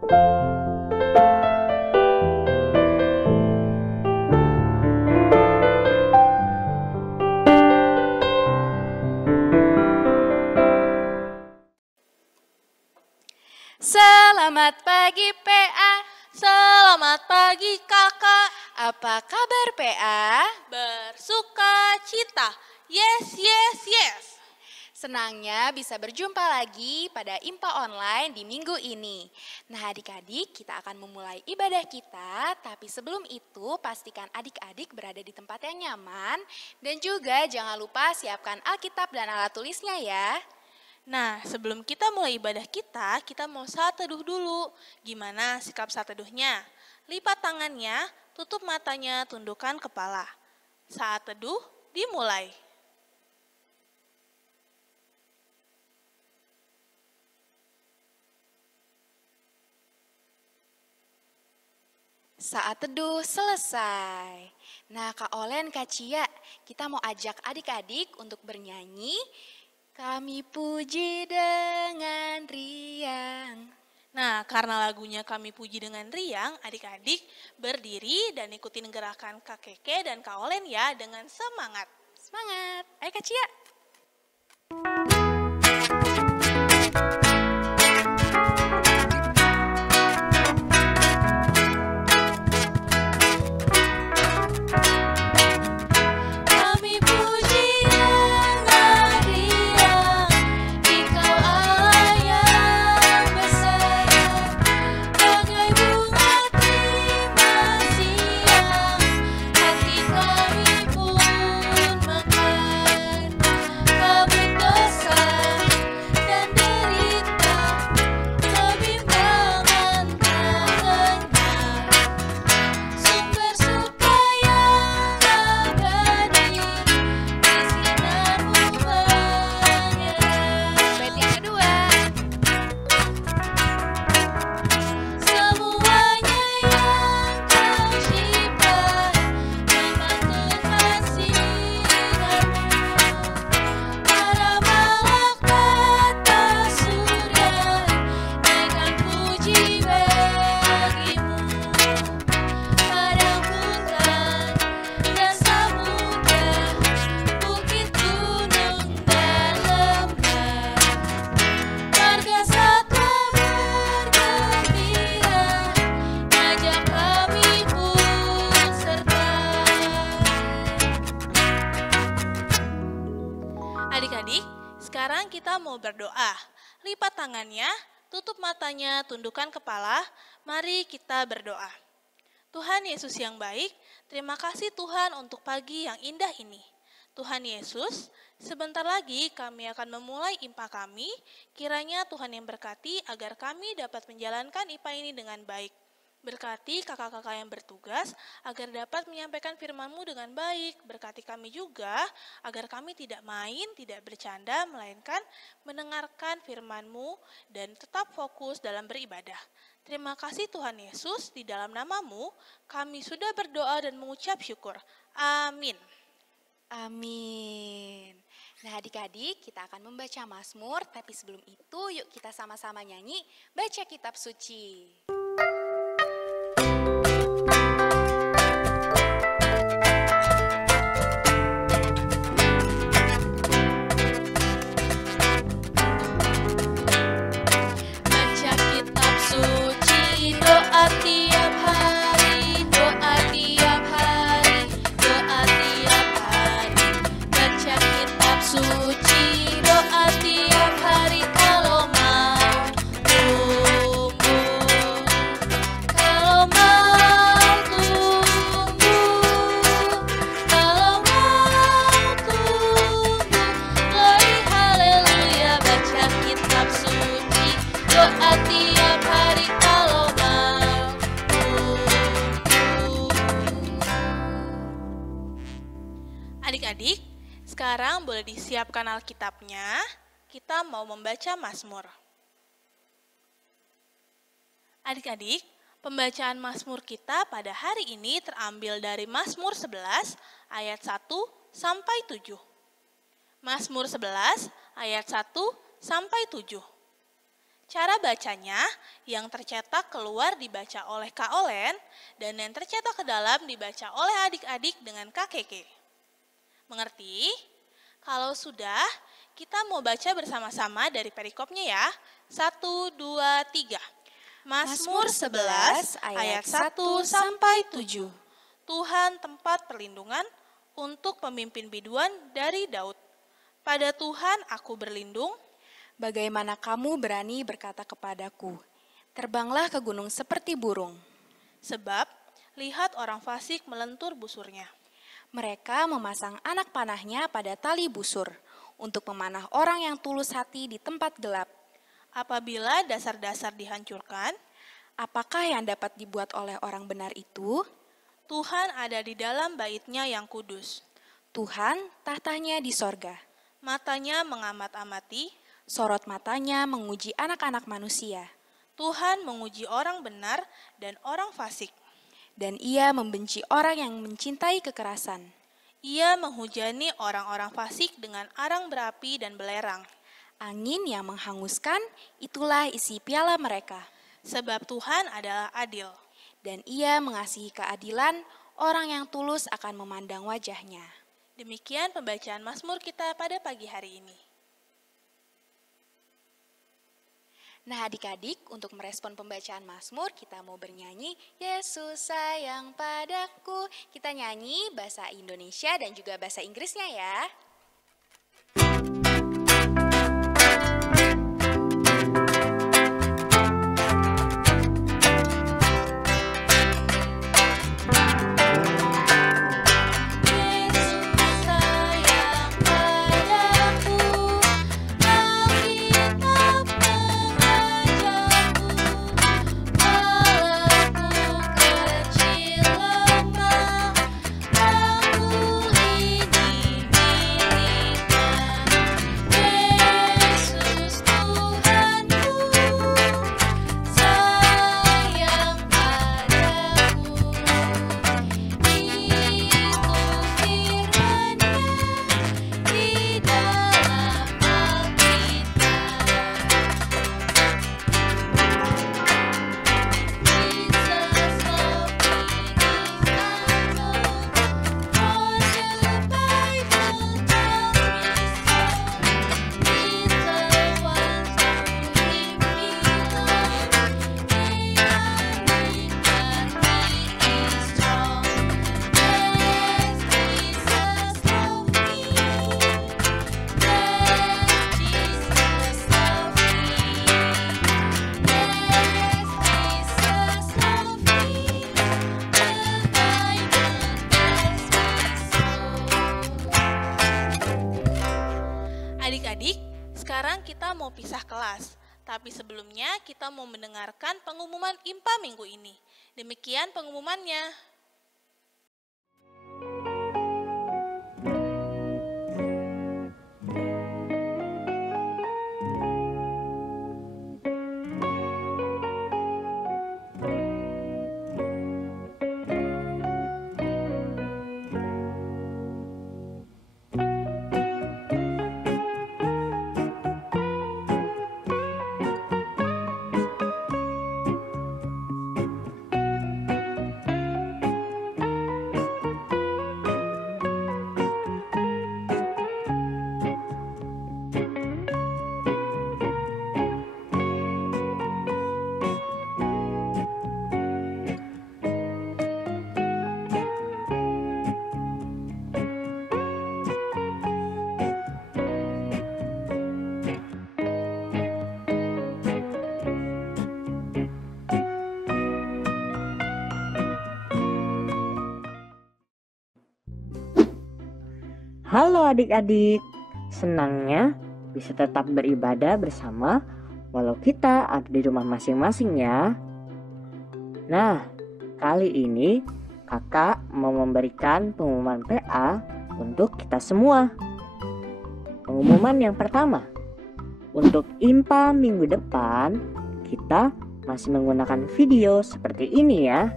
Selamat pagi PA. Selamat pagi kakak. Apa kabar PA? Bersuka cita. Yes, yes, yes. Senangnya bisa berjumpa lagi pada IMPA Online di minggu ini. Nah adik-adik, kita akan memulai ibadah kita, tapi sebelum itu pastikan adik-adik berada di tempat yang nyaman dan juga jangan lupa siapkan Alkitab dan alat tulisnya ya. Nah, sebelum kita mulai ibadah kita mau saat teduh dulu. Gimana sikap saat teduhnya? Lipat tangannya, tutup matanya, tundukkan kepala. Saat teduh dimulai. Saat teduh selesai. Nah Kak Olen, Kak Cia, kita mau ajak adik-adik untuk bernyanyi. Kami puji dengan riang. Nah, karena lagunya kami puji dengan riang, adik-adik berdiri dan ikutin gerakan Kak Keke dan Kak Olen ya dengan semangat. Semangat, ayo Kak Cia. Adik-adik, sekarang kita mau berdoa. Lipat tangannya, tutup matanya, tundukkan kepala. Mari kita berdoa. Tuhan Yesus yang baik, terima kasih Tuhan untuk pagi yang indah ini. Tuhan Yesus, sebentar lagi kami akan memulai IMPA kami. Kiranya Tuhan yang berkati agar kami dapat menjalankan IPA ini dengan baik. Berkati kakak-kakak yang bertugas agar dapat menyampaikan firman-Mu dengan baik. Berkati kami juga agar kami tidak main, tidak bercanda, melainkan mendengarkan firman-Mu dan tetap fokus dalam beribadah. Terima kasih Tuhan Yesus, di dalam nama-Mu kami sudah berdoa dan mengucap syukur. Amin. Amin. Nah adik-adik, kita akan membaca Mazmur, tapi sebelum itu yuk kita sama-sama nyanyi baca kitab suci. Adik-adik, sekarang boleh disiapkan Alkitabnya. Kita mau membaca Mazmur. Adik-adik, pembacaan Mazmur kita pada hari ini terambil dari Mazmur 11 ayat 1 sampai 7. Mazmur 11 ayat 1 sampai 7. Cara bacanya, yang tercetak keluar dibaca oleh Kak Olen, dan yang tercetak ke dalam dibaca oleh adik-adik dengan Kak Keke. Mengerti? Kalau sudah, kita mau baca bersama-sama dari perikopnya ya. 1, 2, 3. Mazmur 11 ayat 1 sampai 7. Tuhan tempat perlindungan untuk pemimpin biduan dari Daud. Pada Tuhan aku berlindung. Bagaimana kamu berani berkata kepadaku, terbanglah ke gunung seperti burung. Sebab, lihat orang fasik melentur busurnya. Mereka memasang anak panahnya pada tali busur, untuk memanah orang yang tulus hati di tempat gelap. Apabila dasar-dasar dihancurkan, apakah yang dapat dibuat oleh orang benar itu? Tuhan ada di dalam bait-Nya yang kudus. Tuhan tahtanya di sorga. Matanya mengamat-amati, sorot matanya menguji anak-anak manusia. Tuhan menguji orang benar dan orang fasik. Dan Ia membenci orang yang mencintai kekerasan. Ia menghujani orang-orang fasik dengan arang berapi dan belerang. Angin yang menghanguskan, itulah isi piala mereka. Sebab Tuhan adalah adil. Dan Ia mengasihi keadilan, orang yang tulus akan memandang wajah-Nya. Demikian pembacaan Mazmur kita pada pagi hari ini. Nah adik-adik, untuk merespon pembacaan Mazmur, kita mau bernyanyi Yesus sayang padaku. Kita nyanyi bahasa Indonesia dan juga bahasa Inggrisnya ya. Adik-adik, sekarang kita mau pisah kelas. Tapi sebelumnya kita mau mendengarkan pengumuman IMPA minggu ini. Demikian pengumumannya. Halo adik-adik, senangnya bisa tetap beribadah bersama walau kita ada di rumah masing-masing ya. Nah, kali ini kakak mau memberikan pengumuman PA untuk kita semua. Pengumuman yang pertama, untuk IMPA minggu depan kita masih menggunakan video seperti ini ya.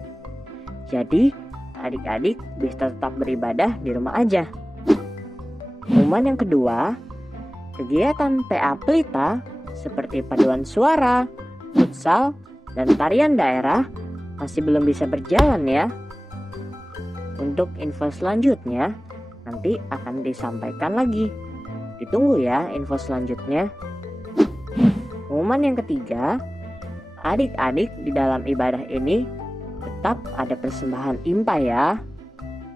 Jadi adik-adik bisa tetap beribadah di rumah aja. Pengumuman yang kedua, kegiatan PA Pelita seperti paduan suara, futsal, dan tarian daerah masih belum bisa berjalan ya. Untuk info selanjutnya nanti akan disampaikan lagi. Ditunggu ya info selanjutnya. Pengumuman yang ketiga, adik-adik di dalam ibadah ini tetap ada persembahan IMPA ya.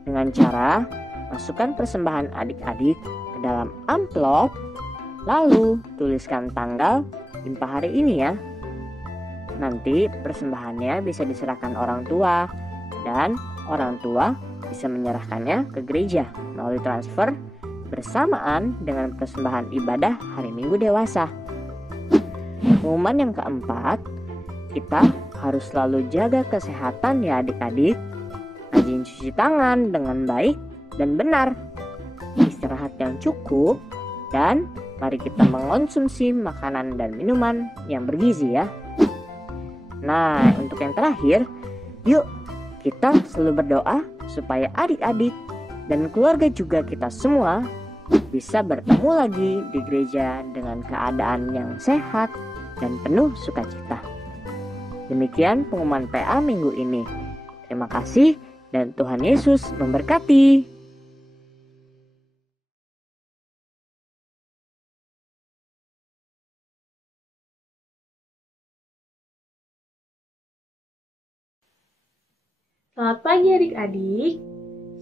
Dengan cara masukkan persembahan adik-adik ke dalam amplop, lalu tuliskan tanggal IMPA hari ini ya. Nanti persembahannya bisa diserahkan orang tua dan orang tua bisa menyerahkannya ke gereja melalui transfer bersamaan dengan persembahan ibadah hari Minggu dewasa. Pengumuman yang keempat, kita harus selalu jaga kesehatan ya adik-adik. Rajin cuci tangan dengan baik dan benar. Istirahat yang cukup dan mari kita mengonsumsi makanan dan minuman yang bergizi ya. Nah, untuk yang terakhir, yuk kita selalu berdoa supaya adik-adik dan keluarga juga kita semua bisa bertemu lagi di gereja dengan keadaan yang sehat dan penuh sukacita. Demikian pengumuman PA minggu ini. Terima kasih dan Tuhan Yesus memberkati. Selamat pagi adik-adik.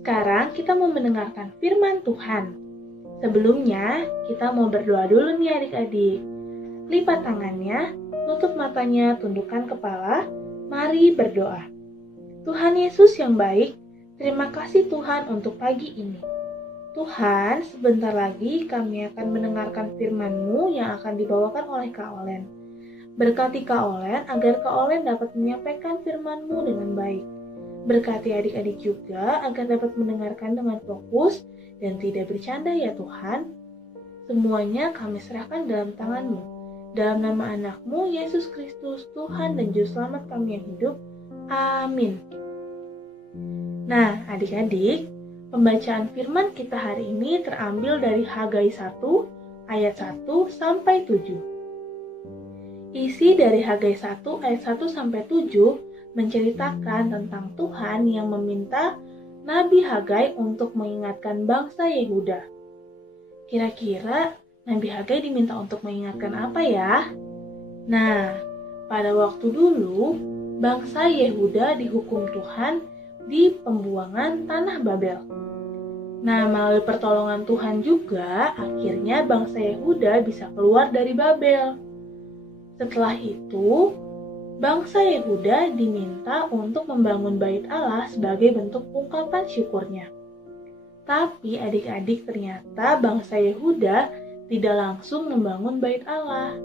Sekarang kita mau mendengarkan firman Tuhan. Sebelumnya, kita mau berdoa dulu nih adik-adik. Lipat tangannya, tutup matanya, tundukkan kepala, mari berdoa. Tuhan Yesus yang baik, terima kasih Tuhan untuk pagi ini. Tuhan, sebentar lagi kami akan mendengarkan firman-Mu yang akan dibawakan oleh Kak Olen. Berkati Kak Olen agar Kak Olen dapat menyampaikan firman-Mu dengan baik. Berkati adik-adik juga agar dapat mendengarkan dengan fokus dan tidak bercanda ya Tuhan. Semuanya kami serahkan dalam tangan-Mu. Dalam nama anak-Mu, Yesus Kristus, Tuhan dan Juru Selamat kami yang hidup. Amin. Nah, adik-adik, pembacaan firman kita hari ini terambil dari Hagai 1, ayat 1 sampai 7. Isi dari Hagai 1, ayat 1 sampai 7 menceritakan tentang Tuhan yang meminta Nabi Hagai untuk mengingatkan bangsa Yehuda. Kira-kira Nabi Hagai diminta untuk mengingatkan apa ya? Nah, pada waktu dulu, bangsa Yehuda dihukum Tuhan di pembuangan tanah Babel. Nah, melalui pertolongan Tuhan juga, akhirnya bangsa Yehuda bisa keluar dari Babel. Setelah itu, bangsa Yehuda diminta untuk membangun bait Allah sebagai bentuk ungkapan syukurnya. Tapi adik-adik ternyata bangsa Yehuda tidak langsung membangun bait Allah.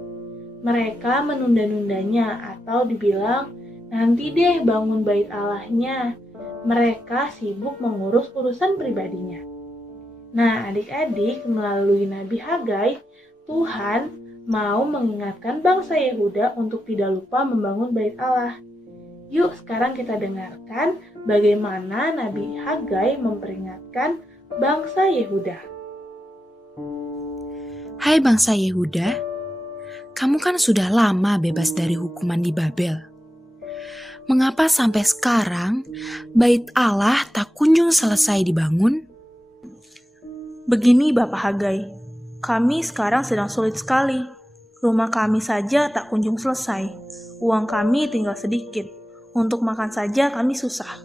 Mereka menunda-nundanya atau dibilang, nanti deh bangun bait Allahnya. Mereka sibuk mengurus urusan pribadinya. Nah adik-adik, melalui Nabi Hagai, Tuhan mau mengingatkan bangsa Yehuda untuk tidak lupa membangun bait Allah. Yuk sekarang kita dengarkan bagaimana Nabi Hagai memperingatkan bangsa Yehuda. Hai bangsa Yehuda, kamu kan sudah lama bebas dari hukuman di Babel. Mengapa sampai sekarang bait Allah tak kunjung selesai dibangun? Begini Bapak Hagai, kami sekarang sedang sulit sekali. Rumah kami saja tak kunjung selesai. Uang kami tinggal sedikit. Untuk makan saja kami susah.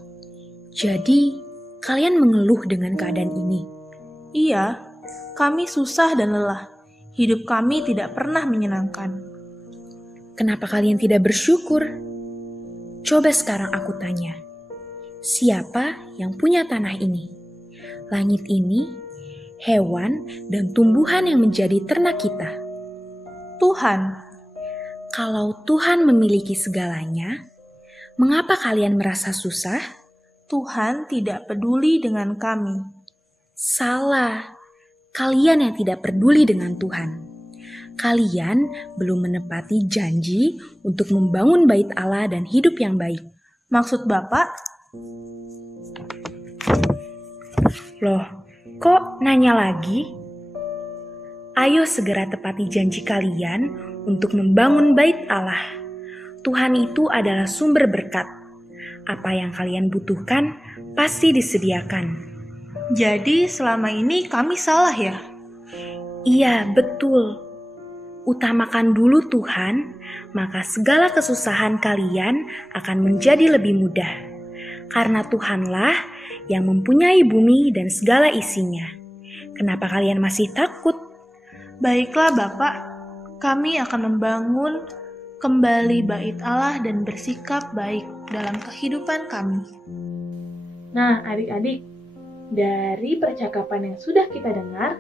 Jadi, kalian mengeluh dengan keadaan ini? Iya, kami susah dan lelah. Hidup kami tidak pernah menyenangkan. Kenapa kalian tidak bersyukur? Coba sekarang aku tanya, siapa yang punya tanah ini? Langit ini, hewan dan tumbuhan yang menjadi ternak kita. Tuhan. Kalau Tuhan memiliki segalanya, mengapa kalian merasa susah? Tuhan tidak peduli dengan kami. Salah, kalian yang tidak peduli dengan Tuhan. Kalian belum menepati janji untuk membangun bait Allah dan hidup yang baik. Maksud Bapak? Loh, kok nanya lagi? Ayo segera tepati janji kalian untuk membangun bait Allah. Tuhan itu adalah sumber berkat. Apa yang kalian butuhkan pasti disediakan. Jadi selama ini kami salah ya? Iya, betul. Utamakan dulu Tuhan, maka segala kesusahan kalian akan menjadi lebih mudah. Karena Tuhanlah yang mempunyai bumi dan segala isinya. Kenapa kalian masih takut? Baiklah Bapak, kami akan membangun kembali bait Allah dan bersikap baik dalam kehidupan kami. Nah, adik-adik, dari percakapan yang sudah kita dengar,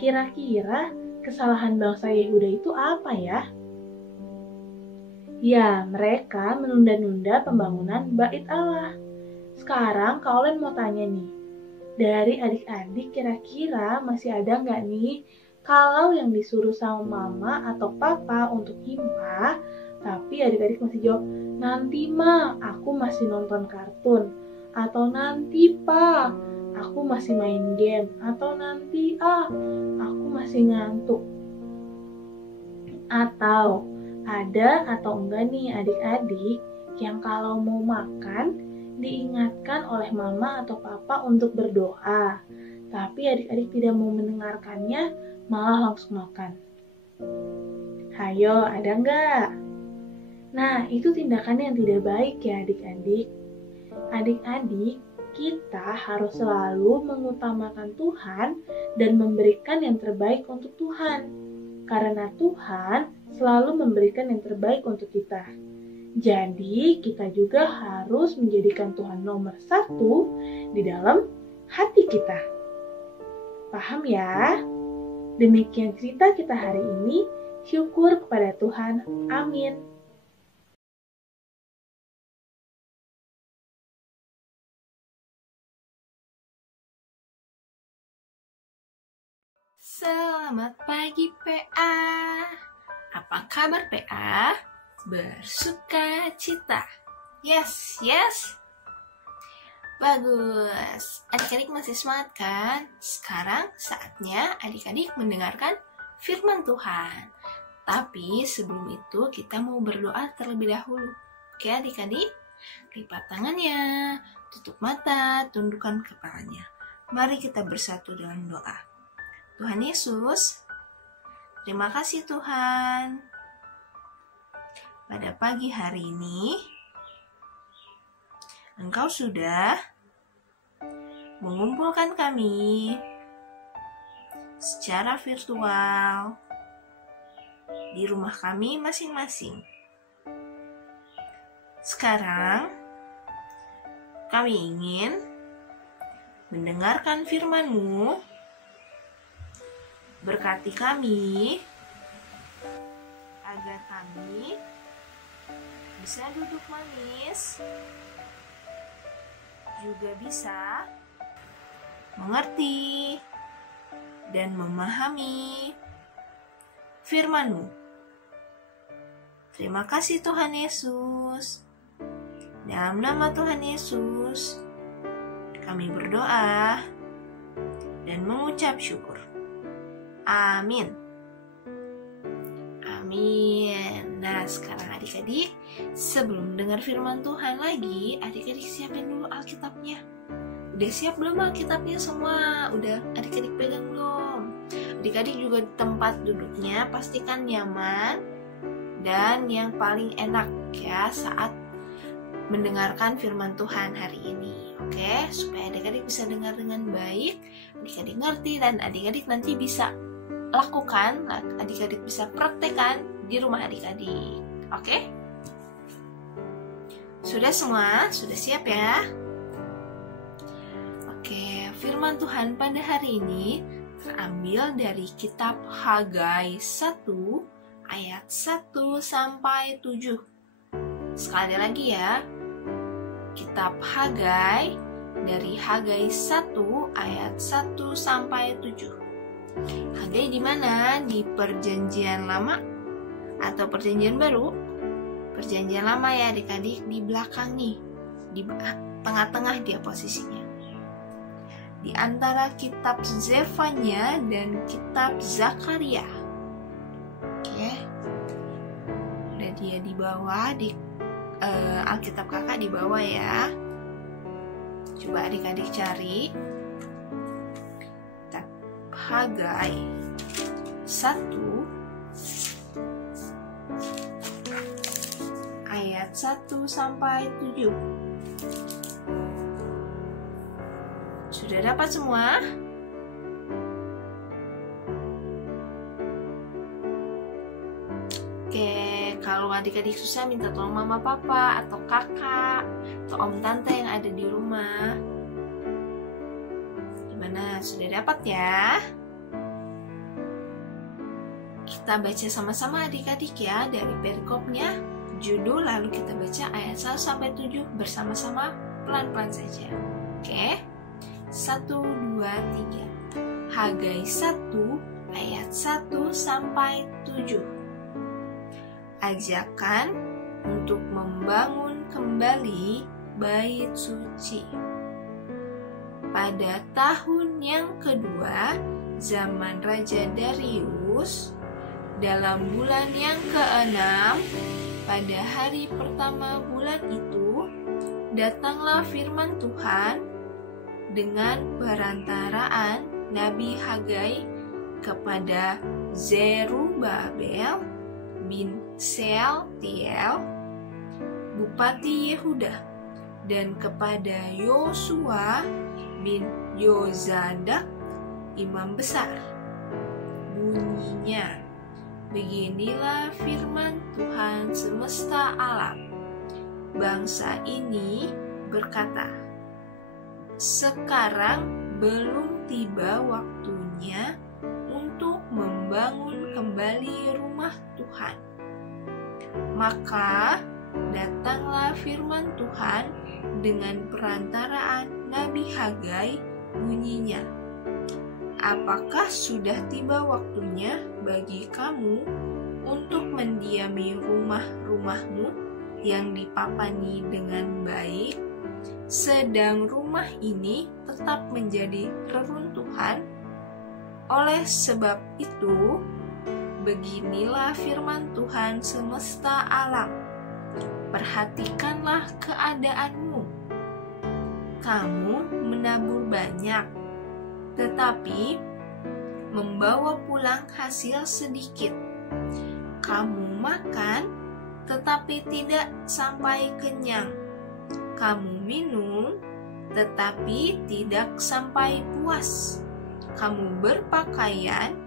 kira-kira kesalahan bangsa Yehuda itu apa ya? Ya, mereka menunda-nunda pembangunan bait Allah. Sekarang kalian mau tanya nih, dari adik-adik kira-kira masih ada nggak nih kalau yang disuruh sama mama atau papa untuk impa, tapi adik-adik masih jawab, nanti ma, aku masih nonton kartun. Atau nanti pa, aku masih main game. Atau nanti aku masih ngantuk. Atau ada atau enggak nih adik-adik yang kalau mau makan diingatkan oleh mama atau papa untuk berdoa. Tapi adik-adik tidak mau mendengarkannya, malah langsung makan. Hayo, ada enggak? Nah, itu tindakan yang tidak baik ya adik-adik. Adik-adik, kita harus selalu mengutamakan Tuhan dan memberikan yang terbaik untuk Tuhan. Karena Tuhan selalu memberikan yang terbaik untuk kita. Jadi, kita juga harus menjadikan Tuhan nomor 1 di dalam hati kita. Paham ya? Demikian cerita kita hari ini. Syukur kepada Tuhan. Amin. Selamat pagi PA. Apa kabar PA? Bersuka cita. Yes. Bagus. Adik-adik masih semangat kan? Sekarang saatnya adik-adik mendengarkan firman Tuhan. Tapi sebelum itu kita mau berdoa terlebih dahulu. Oke adik-adik? Lipat tangannya, tutup mata, tundukkan kepalanya. Mari kita bersatu dalam doa. Tuhan Yesus, terima kasih Tuhan. Pada pagi hari ini, Engkau sudah mengumpulkan kami secara virtual di rumah kami masing-masing. Sekarang, kami ingin mendengarkan firman-Mu. Berkati kami, agar kami bisa duduk manis, juga bisa mengerti dan memahami firman-Mu. Terima kasih Tuhan Yesus. Dalam nama Tuhan Yesus, kami berdoa dan mengucap syukur. Amin. Nah, sekarang adik-adik, sebelum dengar firman Tuhan lagi, adik-adik siapin dulu Alkitabnya. Udah siap belum Alkitabnya semua? Udah adik-adik pegang belum? Adik-adik juga tempat duduknya pastikan nyaman dan yang paling enak ya saat mendengarkan firman Tuhan hari ini. Oke, supaya adik-adik bisa dengar dengan baik, adik-adik ngerti dan adik-adik nanti bisa lakukan, adik-adik bisa praktekkan di rumah adik-adik. Oke? Sudah semua? Sudah siap ya? Oke, firman Tuhan pada hari ini terambil dari kitab Hagai 1 ayat 1 sampai 7. Sekali lagi ya. Kitab Hagai dari Hagai 1 ayat 1 sampai 7. Hagai di mana? Di Perjanjian Lama atau Perjanjian Baru? Perjanjian Lama ya adik-adik, di belakang nih, di tengah-tengah dia posisinya. Di antara kitab Zefanya dan kitab Zakaria. Oke. dia di bawah, di Alkitab kakak di bawah ya. Coba adik-adik cari kitab Hagai 1 ayat 1 sampai 7. Sudah dapat semua? Oke, kalau adik-adik susah minta tolong mama papa atau kakak atau om tante yang ada di rumah. Gimana? Sudah dapat ya? Kita baca sama-sama adik-adik ya dari perikopnya, judul, lalu kita baca ayat 1 sampai 7 bersama-sama pelan-pelan saja. Oke? 1, 2, 3. Hagai 1 ayat 1 sampai 7. Ajakan untuk membangun kembali bait suci. Pada tahun yang kedua zaman Raja Darius, dalam bulan yang ke-6, pada hari pertama bulan itu, datanglah firman Tuhan dengan perantaraan Nabi Hagai kepada Zerubabel bin Sealtiel, Bupati Yehuda, dan kepada Yosua bin Yozadak, Imam Besar. Bunyinya, beginilah firman Tuhan semesta alam. Bangsa ini berkata, sekarang belum tiba waktunya untuk membangun kembali rumah Tuhan. Maka datanglah firman Tuhan dengan perantaraan Nabi Hagai, bunyinya, apakah sudah tiba waktunya bagi kamu untuk mendiami rumah-rumahmu yang dipapani dengan baik, sedang rumah ini tetap menjadi reruntuhan? Oleh sebab itu, beginilah firman Tuhan semesta alam. Perhatikanlah keadaanmu. Kamu menabur banyak, tetapi membawa pulang hasil sedikit. Kamu makan, tetapi tidak sampai kenyang. Kamu minum, tetapi tidak sampai puas. Kamu berpakaian,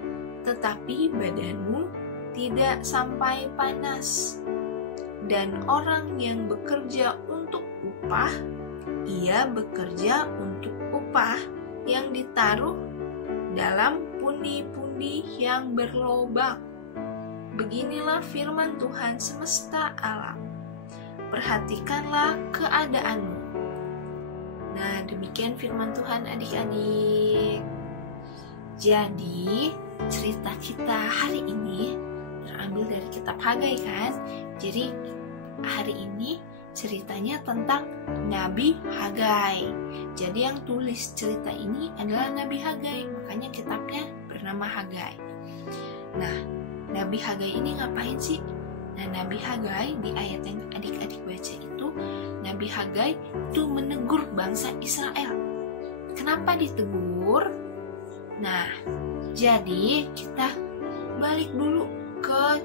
tetapi badanmu tidak sampai panas. Dan orang yang bekerja untuk upah, ia bekerja untuk upah yang ditaruh dalam pundi-pundi yang berlobang. Beginilah firman Tuhan semesta alam. Perhatikanlah keadaanmu. Nah, demikian firman Tuhan adik-adik. Jadi, cerita kita hari ini terambil dari kitab Hagai kan? Jadi, hari ini ceritanya tentang Nabi Hagai. Jadi yang tulis cerita ini adalah Nabi Hagai, makanya kitabnya bernama Hagai. Nah, Nabi Hagai ini ngapain sih? Nah, Nabi Hagai di ayat yang adik-adik baca itu, Nabi Hagai itu menegur bangsa Israel. Kenapa ditegur? Nah, jadi kita balik dulu ke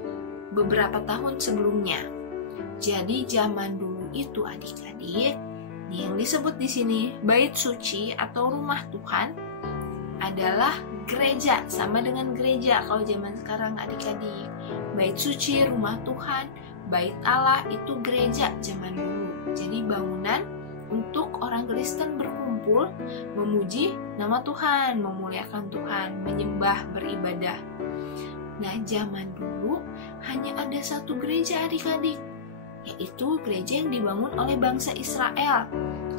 beberapa tahun sebelumnya. Jadi zaman dulu itu adik-adik, yang disebut di sini bait suci atau rumah Tuhan adalah gereja, sama dengan gereja kalau zaman sekarang adik-adik. Bait suci, rumah Tuhan, bait Allah itu gereja zaman dulu. Jadi bangunan untuk orang Kristen berkumpul, memuji nama Tuhan, memuliakan Tuhan, menyembah, beribadah. Nah, zaman dulu hanya ada satu gereja adik-adik, yaitu gereja yang dibangun oleh bangsa Israel.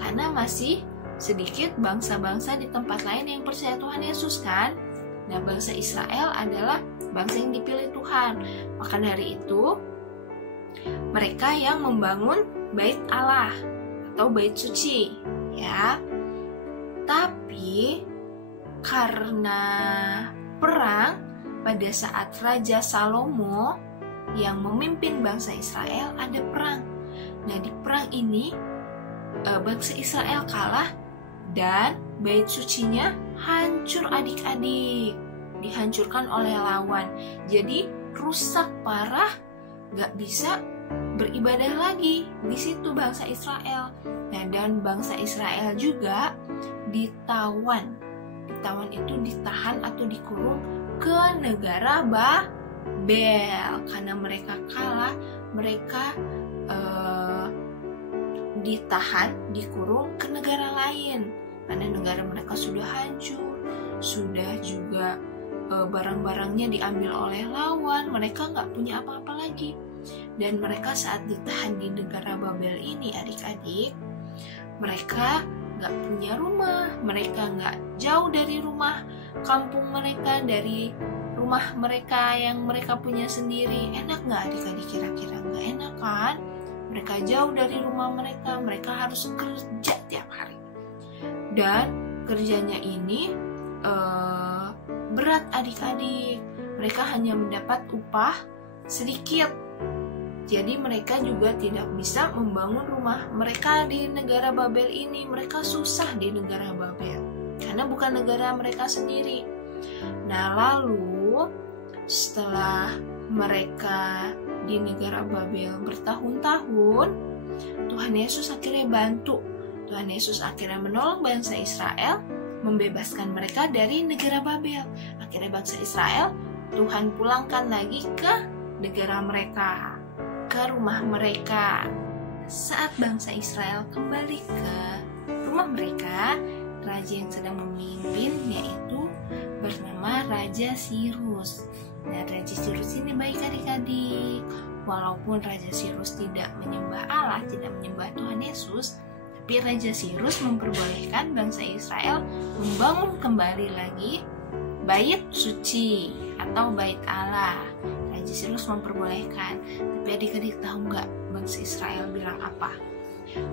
Karena masih sedikit bangsa-bangsa di tempat lain yang percaya Tuhan Yesus kan. Nah, bangsa Israel adalah bangsa yang dipilih Tuhan. Maka dari itu, mereka yang membangun bait Allah atau bait suci, ya. Tapi karena perang pada saat Raja Salomo yang memimpin bangsa Israel ada perang. Nah, di perang ini bangsa Israel kalah dan bait sucinya hancur adik-adik, dihancurkan oleh lawan. Jadi rusak parah, gak bisa beribadah lagi di situ bangsa Israel. Nah, dan bangsa Israel juga ditawan. Ditawan itu ditahan atau dikurung ke negara Babel karena mereka kalah. Mereka ditahan, dikurung ke negara lain karena negara mereka sudah hancur, sudah juga barang-barangnya diambil oleh lawan. Mereka nggak punya apa-apa lagi. Dan mereka saat ditahan di negara Babel ini, adik-adik, mereka nggak punya rumah, mereka nggak jauh dari rumah kampung mereka, dari rumah mereka yang mereka punya sendiri. Enak nggak adik-adik kira-kira? Nggak enak kan? Mereka jauh dari rumah mereka, mereka harus kerja tiap hari. Dan kerjanya ini berat adik-adik. Mereka hanya mendapat upah sedikit. Jadi mereka juga tidak bisa membangun rumah mereka di negara Babel ini. Mereka susah di negara Babel karena bukan negara mereka sendiri. Nah, lalu setelah mereka di negara Babel bertahun-tahun, Tuhan Yesus akhirnya bantu. Tuhan Yesus akhirnya menolong bangsa Israel, membebaskan mereka dari negara Babel. Akhirnya bangsa Israel, Tuhan pulangkan lagi ke negara mereka, ke rumah mereka. Saat bangsa Israel kembali ke rumah mereka, raja yang sedang memimpin yaitu bernama Raja Sirus. Nah, Raja Sirus ini baik adik-adik. Walaupun Raja Sirus tidak menyembah Allah, tidak menyembah Tuhan Yesus, tapi Raja Sirus memperbolehkan bangsa Israel membangun kembali lagi bait suci atau bait Allah. Raja Sirus memperbolehkan. Tapi adik-adik tahu nggak bangsa Israel bilang apa?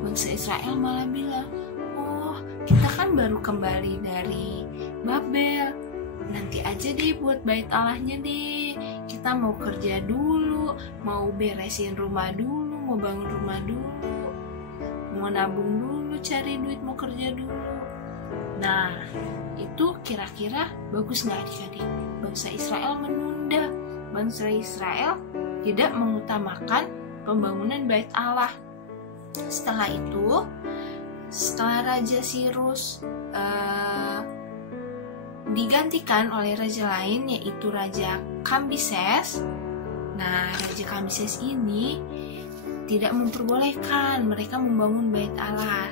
Bangsa Israel malah bilang, oh, kita kan baru kembali dari Babel, nanti aja deh buat bait Allahnya deh. Kita mau kerja dulu, mau beresin rumah dulu, mau bangun rumah dulu, mau nabung dulu, cari duit, mau kerja dulu. Nah, itu kira-kira bagus nggak adik-adik? Bangsa Israel menunda. Bangsa Israel tidak mengutamakan pembangunan bait Allah. Setelah itu, setelah Raja Sirus digantikan oleh raja lain yaitu Raja Kambises. Nah, Raja Kambises ini tidak memperbolehkan mereka membangun bait Allah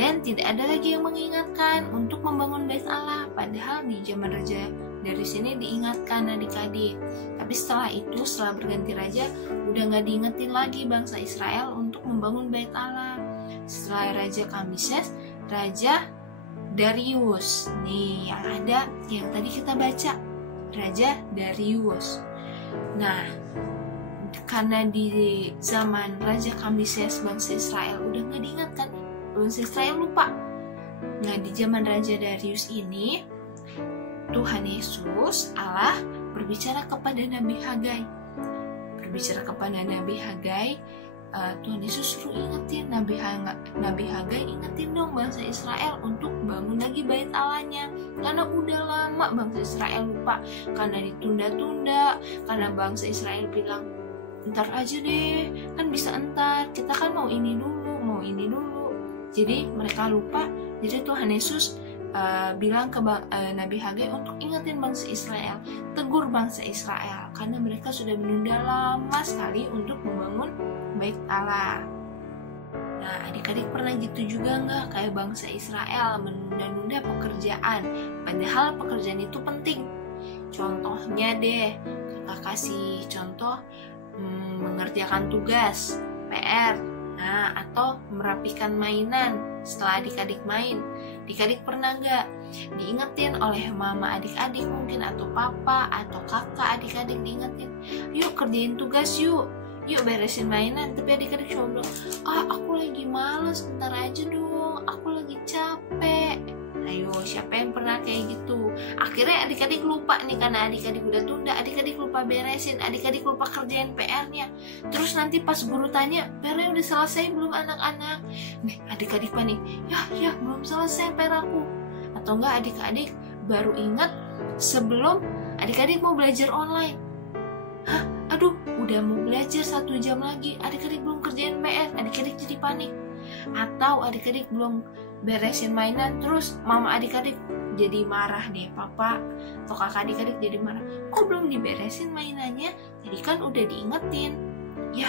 dan tidak ada lagi yang mengingatkan untuk membangun bait Allah. Padahal di zaman Raja dari sini diingatkan adik-adik. Tapi setelah itu, setelah berganti raja, udah nggak diingetin lagi bangsa Israel untuk membangun bait Allah. Setelah Raja Kambises, Raja Darius. Nih yang ada, yang tadi kita baca, Raja Darius. Nah, karena di zaman Raja Kambises bangsa Israel udah nggak diingatkan, bangsa Israel lupa. Nah, di zaman Raja Darius ini, Tuhan Yesus Allah berbicara kepada Nabi Hagai. Berbicara kepada Nabi Hagai, Tuhan Yesus suruh ingetin Nabi Hagai, ingetin dong bangsa Israel untuk bangun lagi bait Allahnya. Karena udah lama bangsa Israel lupa, karena ditunda-tunda, karena bangsa Israel bilang, ntar aja deh, kan bisa entar, kita kan mau ini dulu. Jadi mereka lupa. Jadi Tuhan Yesus bilang ke Nabi Hagai untuk ingetin bangsa Israel, tegur bangsa Israel, karena mereka sudah menunda lama sekali untuk membangun bait Allah. Nah, adik-adik pernah gitu juga nggak kayak bangsa Israel menunda-nunda pekerjaan, padahal pekerjaan itu penting. Contohnya deh, kakak kasih contoh mengerjakan tugas PR, nah, atau merapikan mainan setelah adik-adik main. Adik-adik pernah nggak diingetin oleh mama adik-adik mungkin, atau papa atau kakak adik-adik diingetin, yuk kerjain tugas yuk beresin mainan, tapi adik-adik cuma bilang, aku lagi malas, bentar aja dong, aku lagi capek. Ayo, siapa yang pernah kayak gitu? Akhirnya adik-adik lupa nih, karena adik-adik udah tunda, adik-adik lupa beresin, adik-adik lupa kerjain PR-nya. Terus nanti pas guru tanya, PR-nya udah selesai belum anak-anak? Nih adik-adik panik, ya belum selesai PR aku. Atau enggak adik-adik baru ingat sebelum adik-adik mau belajar online. Aduh, udah mau belajar 1 jam lagi, adik-adik belum kerjain PR, adik-adik jadi panik. Atau adik-adik belum beresin mainan, terus mama adik-adik jadi marah deh, papa atau kakak adik-adik jadi marah. Kok belum diberesin mainannya? Jadi kan udah diingetin. Ya,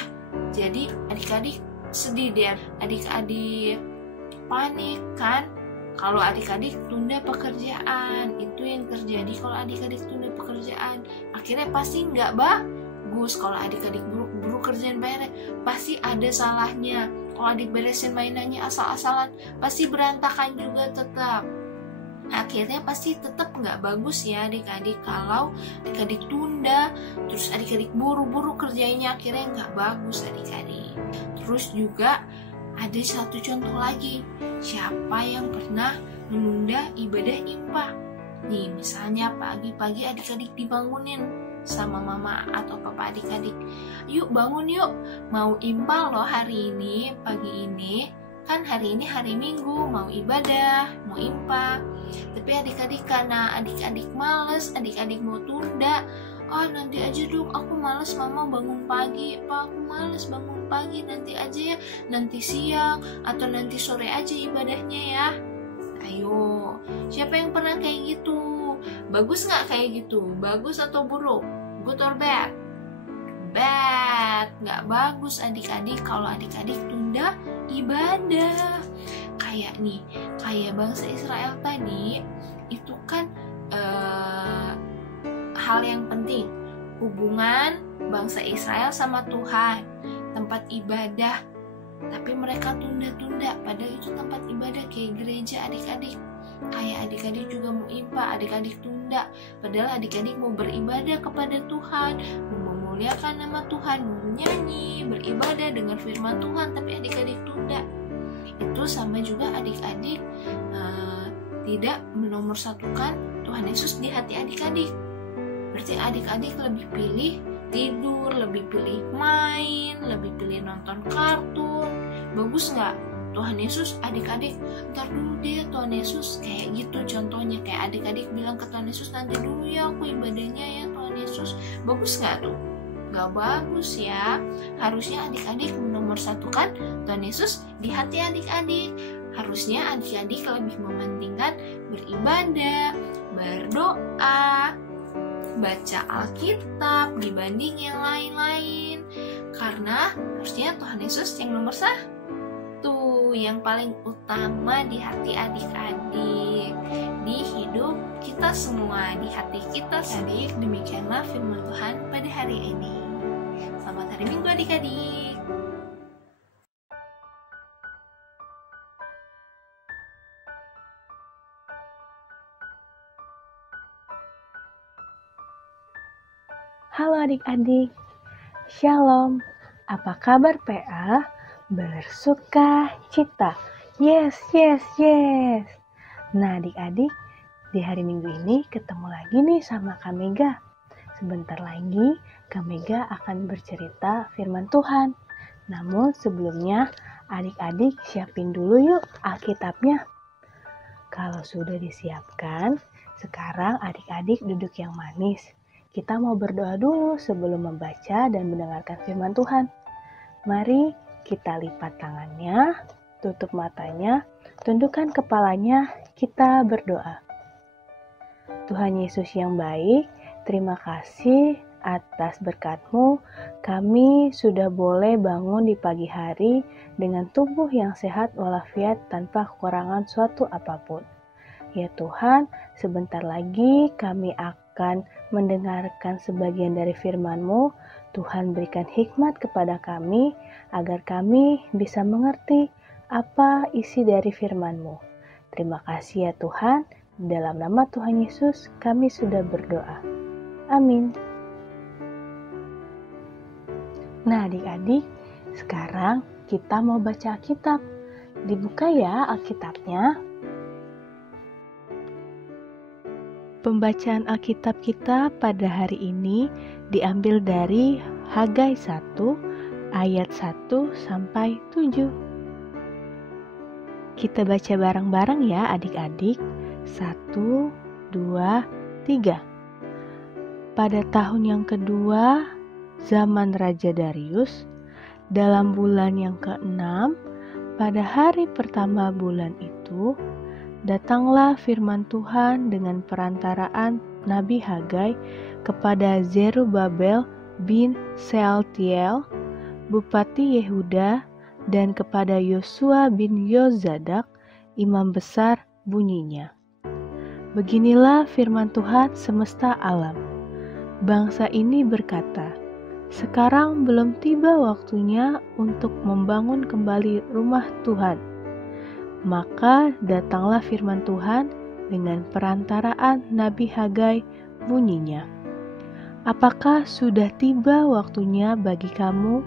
jadi adik-adik sedih deh, adik-adik panik kan. Kalau adik-adik tunda pekerjaan, itu yang terjadi kalau adik-adik tunda pekerjaan. Akhirnya pasti nggak bagus. Kalau adik-adik buru-buru kerjaan PR, pasti ada salahnya. Kalau adik beresin mainannya asal-asalan, pasti berantakan juga tetap. Akhirnya pasti tetap nggak bagus ya adik-adik. Kalau adik-adik tunda, terus adik-adik buru-buru kerjanya, akhirnya nggak bagus adik-adik. Terus juga ada satu contoh lagi, siapa yang pernah menunda ibadah IMPA? Nih misalnya pagi-pagi adik-adik dibangunin sama mama atau papa adik-adik, yuk bangun yuk, mau IMPA loh hari ini, pagi ini. Kan hari ini hari Minggu, mau ibadah, mau IMPA. Tapi adik-adik karena adik-adik males, adik-adik mau tunda, nanti aja dong, aku males mama bangun pagi, Pak aku males bangun pagi, nanti aja ya, nanti siang atau nanti sore aja ibadahnya ya. Ayo, siapa yang pernah kayak gitu? Bagus nggak kayak gitu? Bagus atau buruk? Good or bad? Bad, nggak bagus adik-adik kalau adik-adik tunda ibadah. Kayak bangsa Israel tadi, itu kan hal yang penting, hubungan bangsa Israel sama Tuhan, tempat ibadah, tapi mereka tunda-tunda, padahal itu tempat ibadah kayak gereja adik-adik. Kayak adik-adik juga mau IMPA, adik-adik tunda, padahal adik-adik mau beribadah kepada Tuhan, mau memuliakan nama Tuhan, mau menyanyi, beribadah dengan firman Tuhan, tapi adik-adik tunda. Itu sama juga adik-adik tidak menomorsatukan Tuhan Yesus di hati adik-adik. Berarti adik-adik lebih pilih tidur, lebih pilih main, lebih pilih nonton kartun. Bagus nggak? Tuhan Yesus, adik-adik, ntar dulu deh Tuhan Yesus, kayak gitu contohnya. Kayak adik-adik bilang ke Tuhan Yesus, nanti dulu ya aku ibadahnya ya Tuhan Yesus. Bagus nggak tuh? Nggak bagus ya. Harusnya adik-adik menomorsatukan Tuhan Yesus di hati adik-adik. Harusnya adik-adik lebih mementingkan beribadah, berdoa, baca Alkitab dibanding yang lain-lain. Karena harusnya Tuhan Yesus yang nomor 1, yang paling utama di hati adik-adik, di hidup kita semua, di hati kita adik. Demikianlah firman Tuhan pada hari ini. Selamat hari Minggu adik-adik. Halo adik-adik, Shalom. Apa kabar PA? Bersuka cita. Yes. Nah adik-adik, di hari Minggu ini ketemu lagi nih sama Kak Mega. Sebentar lagi Kak Mega akan bercerita firman Tuhan. Namun sebelumnya adik-adik siapin dulu yuk Alkitabnya. Kalau sudah disiapkan, sekarang adik-adik duduk yang manis. Kita mau berdoa dulu sebelum membaca dan mendengarkan firman Tuhan. Mari kita lipat tangannya, tutup matanya, tundukkan kepalanya, kita berdoa. Tuhan Yesus yang baik, terima kasih atas berkat-Mu. Kami sudah boleh bangun di pagi hari dengan tubuh yang sehat walafiat tanpa kekurangan suatu apapun. Ya Tuhan, sebentar lagi kami akan mendengarkan sebagian dari firman-Mu. Tuhan berikan hikmat kepada kami agar kami bisa mengerti apa isi dari firman-Mu. Terima kasih ya Tuhan, dalam nama Tuhan Yesus kami sudah berdoa. Amin. Nah adik-adik, sekarang kita mau baca Alkitab. Dibuka ya Alkitabnya. Pembacaan Alkitab kita pada hari ini diambil dari Hagai 1 ayat 1 sampai 7. Kita baca bareng-bareng ya adik-adik. 1, 2, 3. Pada tahun yang kedua, zaman Raja Darius, dalam bulan yang ke-6, pada hari pertama bulan itu, datanglah firman Tuhan dengan perantaraan Nabi Hagai kepada Zerubabel bin Sealtiel, Bupati Yehuda, dan kepada Yosua bin Yozadak, imam besar, bunyinya. Beginilah firman Tuhan semesta alam. Bangsa ini berkata, "Sekarang belum tiba waktunya untuk membangun kembali rumah Tuhan." Maka datanglah firman Tuhan dengan perantaraan Nabi Hagai, bunyinya, "Apakah sudah tiba waktunya bagi kamu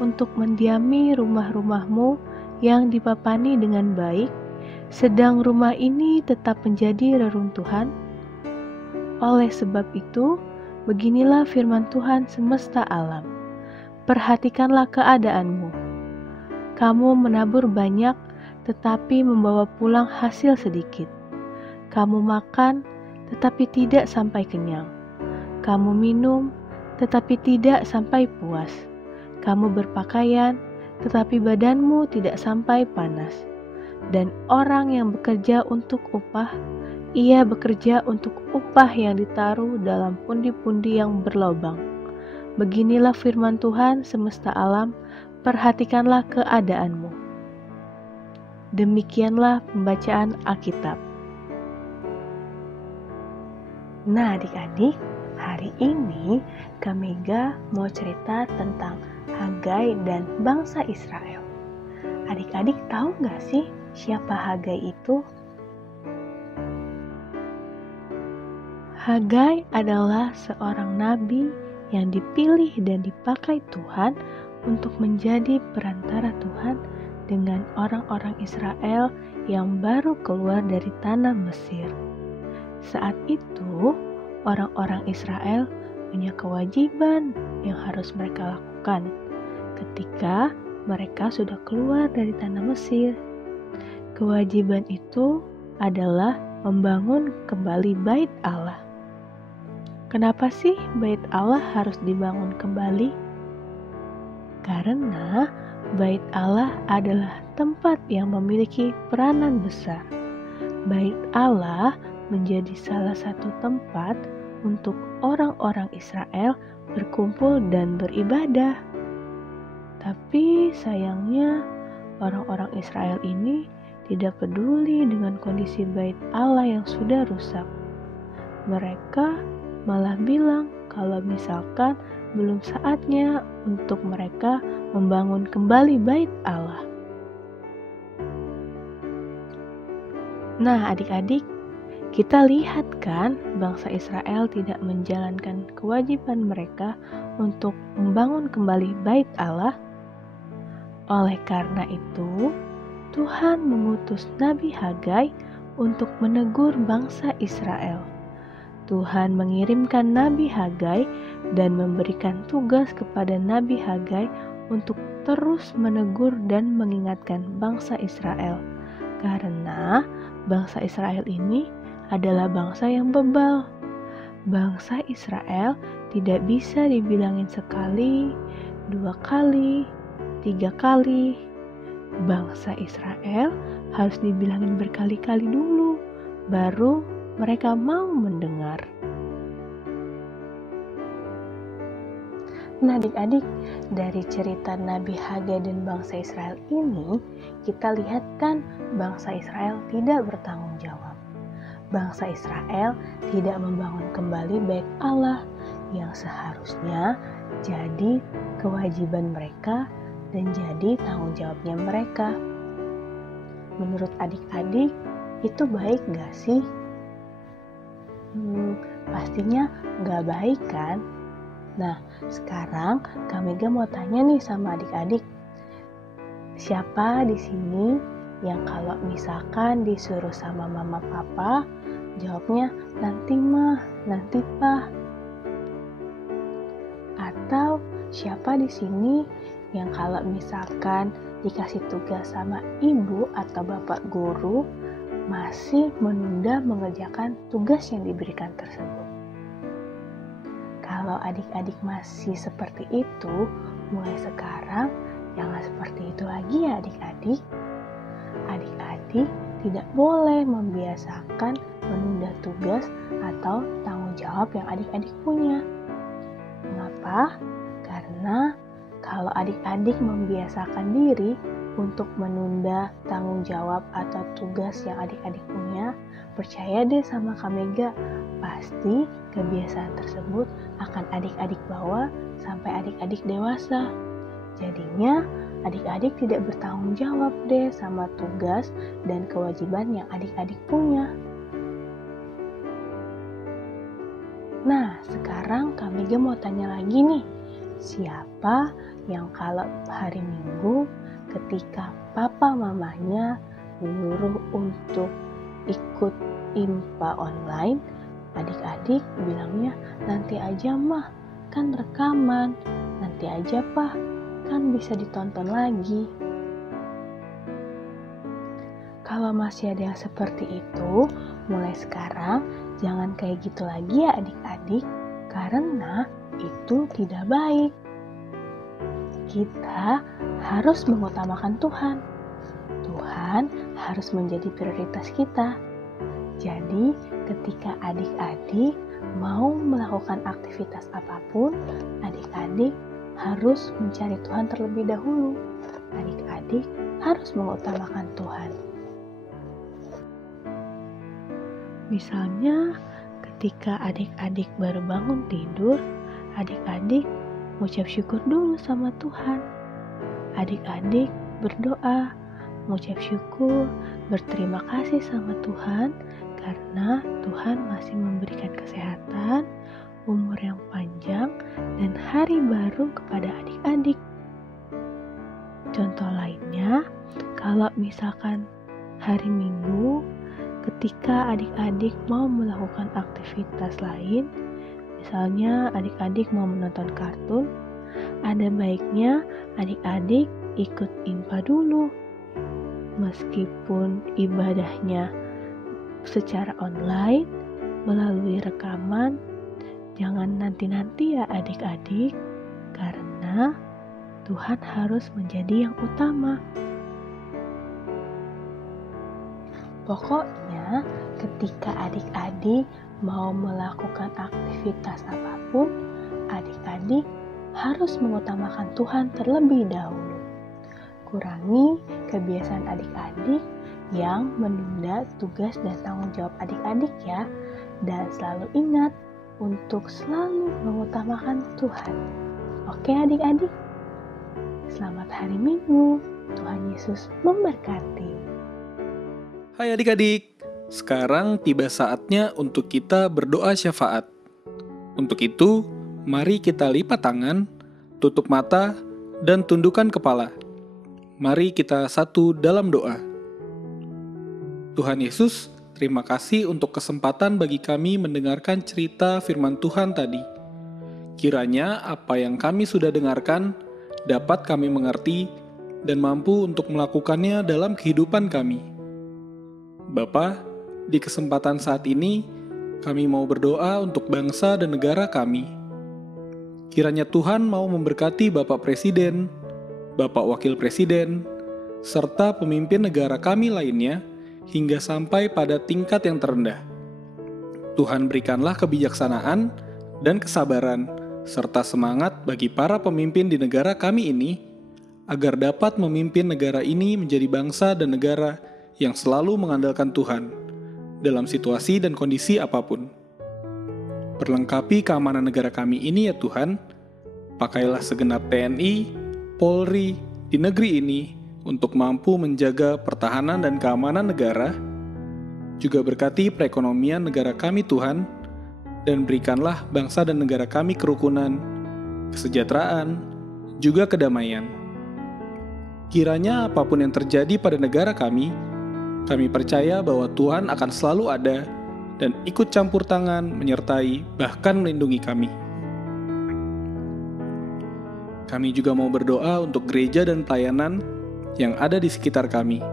untuk mendiami rumah-rumahmu yang dipapani dengan baik, sedang rumah ini tetap menjadi reruntuhan? Oleh sebab itu, beginilah firman Tuhan semesta alam. Perhatikanlah keadaanmu. Kamu menabur banyak, tetapi membawa pulang hasil sedikit. Kamu makan, tetapi tidak sampai kenyang. Kamu minum, tetapi tidak sampai puas. Kamu berpakaian, tetapi badanmu tidak sampai panas. Dan orang yang bekerja untuk upah, ia bekerja untuk upah yang ditaruh dalam pundi-pundi yang berlobang. Beginilah firman Tuhan semesta alam, perhatikanlah keadaanmu." Demikianlah pembacaan Alkitab. Nah adik-adik, hari ini Kak Mega mau cerita tentang Hagai dan bangsa Israel. Adik-adik tahu gak sih siapa Hagai itu? Hagai adalah seorang nabi yang dipilih dan dipakai Tuhan untuk menjadi perantara Tuhan dengan orang-orang Israel yang baru keluar dari tanah Mesir. Saat itu, orang-orang Israel punya kewajiban yang harus mereka lakukan ketika mereka sudah keluar dari tanah Mesir. Kewajiban itu adalah membangun kembali Bait Allah. Kenapa sih Bait Allah harus dibangun kembali? Karena Bait Allah adalah tempat yang memiliki peranan besar. Bait Allah menjadi salah satu tempat untuk orang-orang Israel berkumpul dan beribadah. Tapi sayangnya orang-orang Israel ini tidak peduli dengan kondisi Bait Allah yang sudah rusak. Mereka malah bilang kalau misalkan belum saatnya untuk mereka membangun kembali Bait Allah. Nah adik-adik, kita lihat kan bangsa Israel tidak menjalankan kewajiban mereka untuk membangun kembali Bait Allah. Oleh karena itu, Tuhan mengutus Nabi Hagai untuk menegur bangsa Israel. Tuhan mengirimkan Nabi Hagai dan memberikan tugas kepada Nabi Hagai untuk terus menegur dan mengingatkan bangsa Israel. Karena bangsa Israel ini adalah bangsa yang bebal. Bangsa Israel tidak bisa dibilangin sekali, 2 kali, 3 kali. Bangsa Israel harus dibilangin berkali-kali dulu, baru mereka mau mendengar. Nah adik-adik, dari cerita Nabi Hagai dan bangsa Israel ini, kita lihat kan bangsa Israel tidak bertanggung jawab. Bangsa Israel tidak membangun kembali Bait Allah yang seharusnya jadi kewajiban mereka dan jadi tanggung jawabnya mereka. Menurut adik-adik, itu baik gak sih? Pastinya gak baik kan? Nah, sekarang Kak Mega mau tanya nih sama adik-adik. Siapa di sini yang kalau misalkan disuruh sama mama papa Jawabnya, nanti mah, nanti pa. Atau siapa di sini yang kalau misalkan dikasih tugas sama ibu atau bapak guru masih menunda mengerjakan tugas yang diberikan tersebut? Kalau adik-adik masih seperti itu, mulai sekarang jangan seperti itu lagi ya adik-adik. Adik-adik tidak boleh membiasakan menunda tugas atau tanggung jawab yang adik-adik punya. Mengapa? Karena kalau adik-adik membiasakan diri untuk menunda tanggung jawab atau tugas yang adik-adik punya, percaya deh sama Kak Mega, pasti kebiasaan tersebut akan adik-adik bawa sampai adik-adik dewasa. Jadinya adik-adik tidak bertanggung jawab deh sama tugas dan kewajiban yang adik-adik punya. Nah, sekarang Kak Mega mau tanya lagi nih, siapa yang kalau hari Minggu ketika papa mamanya menyuruh untuk ikut IMPA online, adik-adik bilangnya nanti aja mah, kan rekaman, nanti aja pak, kan bisa ditonton lagi. Kalau masih ada yang seperti itu, mulai sekarang jangan kayak gitu lagi ya adik-adik, karena itu tidak baik. Kita harus mengutamakan Tuhan. Tuhan harus menjadi prioritas kita. Jadi, ketika adik-adik mau melakukan aktivitas apapun, adik-adik harus mencari Tuhan terlebih dahulu. Adik-adik harus mengutamakan Tuhan. Misalnya, ketika adik-adik baru bangun tidur, adik-adik mengucap syukur dulu sama Tuhan. Adik-adik berdoa, mengucap syukur, berterima kasih sama Tuhan karena Tuhan masih memberikan kesehatan, umur yang panjang, dan hari baru kepada adik-adik. Contoh lainnya, kalau misalkan hari Minggu, ketika adik-adik mau melakukan aktivitas lain, misalnya adik-adik mau menonton kartun, ada baiknya adik-adik ikut IMPA dulu. Meskipun ibadahnya secara online, melalui rekaman, jangan nanti-nanti ya adik-adik, karena Tuhan harus menjadi yang utama. Pokoknya ketika adik-adik mau melakukan aktivitas apapun, adik-adik harus mengutamakan Tuhan terlebih dahulu. Kurangi kebiasaan adik-adik yang menunda tugas dan tanggung jawab adik-adik ya. Dan selalu ingat untuk selalu mengutamakan Tuhan. Oke adik-adik? Selamat hari Minggu. Tuhan Yesus memberkati. Hai adik-adik, sekarang tiba saatnya untuk kita berdoa syafaat. Untuk itu, mari kita lipat tangan, tutup mata, dan tundukkan kepala. Mari kita satu dalam doa. Tuhan Yesus, terima kasih untuk kesempatan bagi kami mendengarkan cerita firman Tuhan tadi. Kiranya apa yang kami sudah dengarkan dapat kami mengerti dan mampu untuk melakukannya dalam kehidupan kami. Bapa, di kesempatan saat ini, kami mau berdoa untuk bangsa dan negara kami. Kiranya Tuhan mau memberkati Bapak Presiden, Bapak Wakil Presiden, serta pemimpin negara kami lainnya, hingga sampai pada tingkat yang terendah. Tuhan berikanlah kebijaksanaan dan kesabaran, serta semangat bagi para pemimpin di negara kami ini, agar dapat memimpin negara ini menjadi bangsa dan negara yang selalu mengandalkan Tuhan dalam situasi dan kondisi apapun. Perlengkapi keamanan negara kami ini ya Tuhan. Pakailah segenap TNI, Polri di negeri ini untuk mampu menjaga pertahanan dan keamanan negara. Juga berkati perekonomian negara kami Tuhan, dan berikanlah bangsa dan negara kami kerukunan, kesejahteraan, juga kedamaian. Kiranya apapun yang terjadi pada negara kami percaya bahwa Tuhan akan selalu ada dan ikut campur tangan, menyertai, bahkan melindungi kami. Kami juga mau berdoa untuk gereja dan pelayanan yang ada di sekitar kami,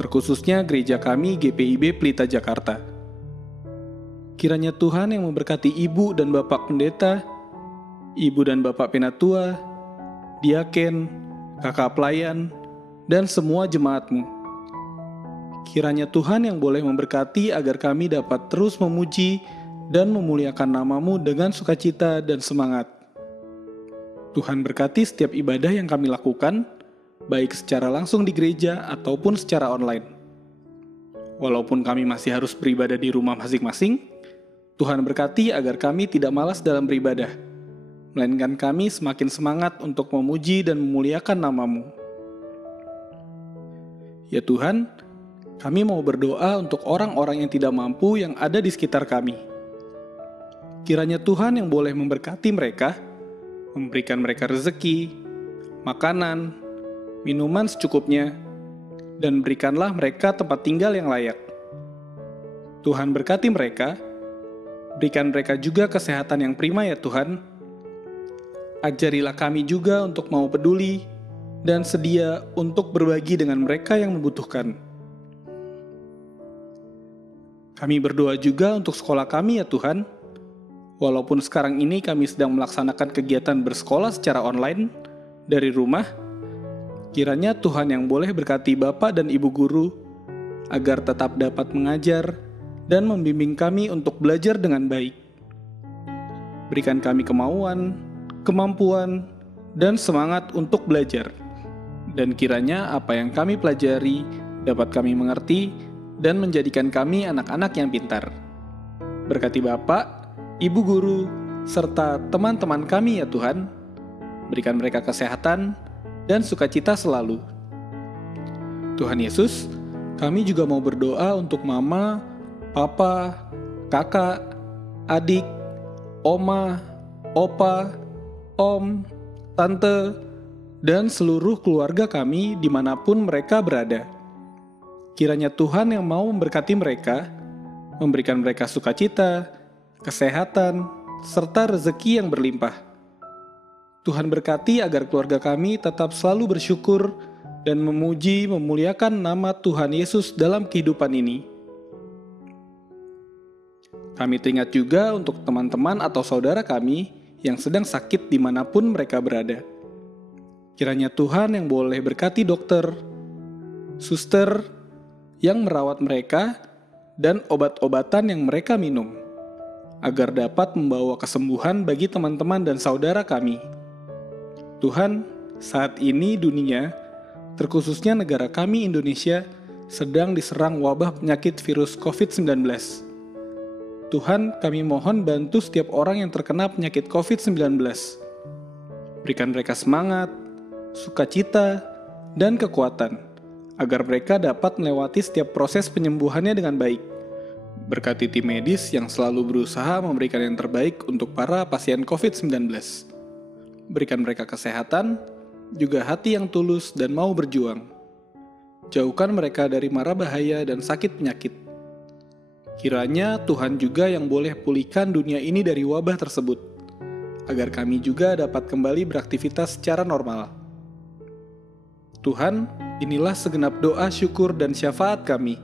terkhususnya gereja kami GPIB Pelita Jakarta. Kiranya Tuhan yang memberkati Ibu dan Bapak Pendeta, Ibu dan Bapak Penatua, diaken, kakak pelayan, dan semua jemaat-Mu. Kiranya Tuhan yang boleh memberkati agar kami dapat terus memuji dan memuliakan nama-Mu dengan sukacita dan semangat. Tuhan berkati setiap ibadah yang kami lakukan, baik secara langsung di gereja ataupun secara online. Walaupun kami masih harus beribadah di rumah masing-masing, Tuhan berkati agar kami tidak malas dalam beribadah, melainkan kami semakin semangat untuk memuji dan memuliakan nama-Mu. Ya Tuhan, kami mau berdoa untuk orang-orang yang tidak mampu yang ada di sekitar kami. Kiranya Tuhan yang boleh memberkati mereka, memberikan mereka rezeki, makanan, minuman secukupnya, dan berikanlah mereka tempat tinggal yang layak. Tuhan berkati mereka, berikan mereka juga kesehatan yang prima ya Tuhan. Ajarilah kami juga untuk mau peduli dan sedia untuk berbagi dengan mereka yang membutuhkan. Kami berdoa juga untuk sekolah kami ya Tuhan. Walaupun sekarang ini kami sedang melaksanakan kegiatan bersekolah secara online dari rumah, kiranya Tuhan yang boleh berkati Bapak dan Ibu guru agar tetap dapat mengajar dan membimbing kami untuk belajar dengan baik. Berikan kami kemauan, kemampuan, dan semangat untuk belajar. Dan kiranya apa yang kami pelajari dapat kami mengerti dan menjadikan kami anak-anak yang pintar. Berkati Bapak, Ibu guru, serta teman-teman kami ya Tuhan. Berikan mereka kesehatan dan sukacita selalu. Tuhan Yesus, kami juga mau berdoa untuk Mama, Papa, Kakak, adik, Oma, Opa, Om, Tante, dan seluruh keluarga kami dimanapun mereka berada. Kiranya Tuhan yang mau memberkati mereka, memberikan mereka sukacita, kesehatan, serta rezeki yang berlimpah. Tuhan berkati agar keluarga kami tetap selalu bersyukur dan memuji memuliakan nama Tuhan Yesus dalam kehidupan ini. Kami teringat juga untuk teman-teman atau saudara kami yang sedang sakit dimanapun mereka berada. Kiranya Tuhan yang boleh berkati dokter, suster yang merawat mereka, dan obat-obatan yang mereka minum, agar dapat membawa kesembuhan bagi teman-teman dan saudara kami. Tuhan, saat ini dunia, terkhususnya negara kami Indonesia, sedang diserang wabah penyakit virus COVID-19. Tuhan, kami mohon bantu setiap orang yang terkena penyakit COVID-19. Berikan mereka semangat, sukacita, dan kekuatan, agar mereka dapat melewati setiap proses penyembuhannya dengan baik. Berkati tim medis yang selalu berusaha memberikan yang terbaik untuk para pasien COVID-19. Berikan mereka kesehatan, juga hati yang tulus dan mau berjuang. Jauhkan mereka dari mara bahaya dan sakit penyakit. Kiranya Tuhan juga yang boleh pulihkan dunia ini dari wabah tersebut, agar kami juga dapat kembali beraktivitas secara normal. Tuhan, inilah segenap doa syukur dan syafaat kami.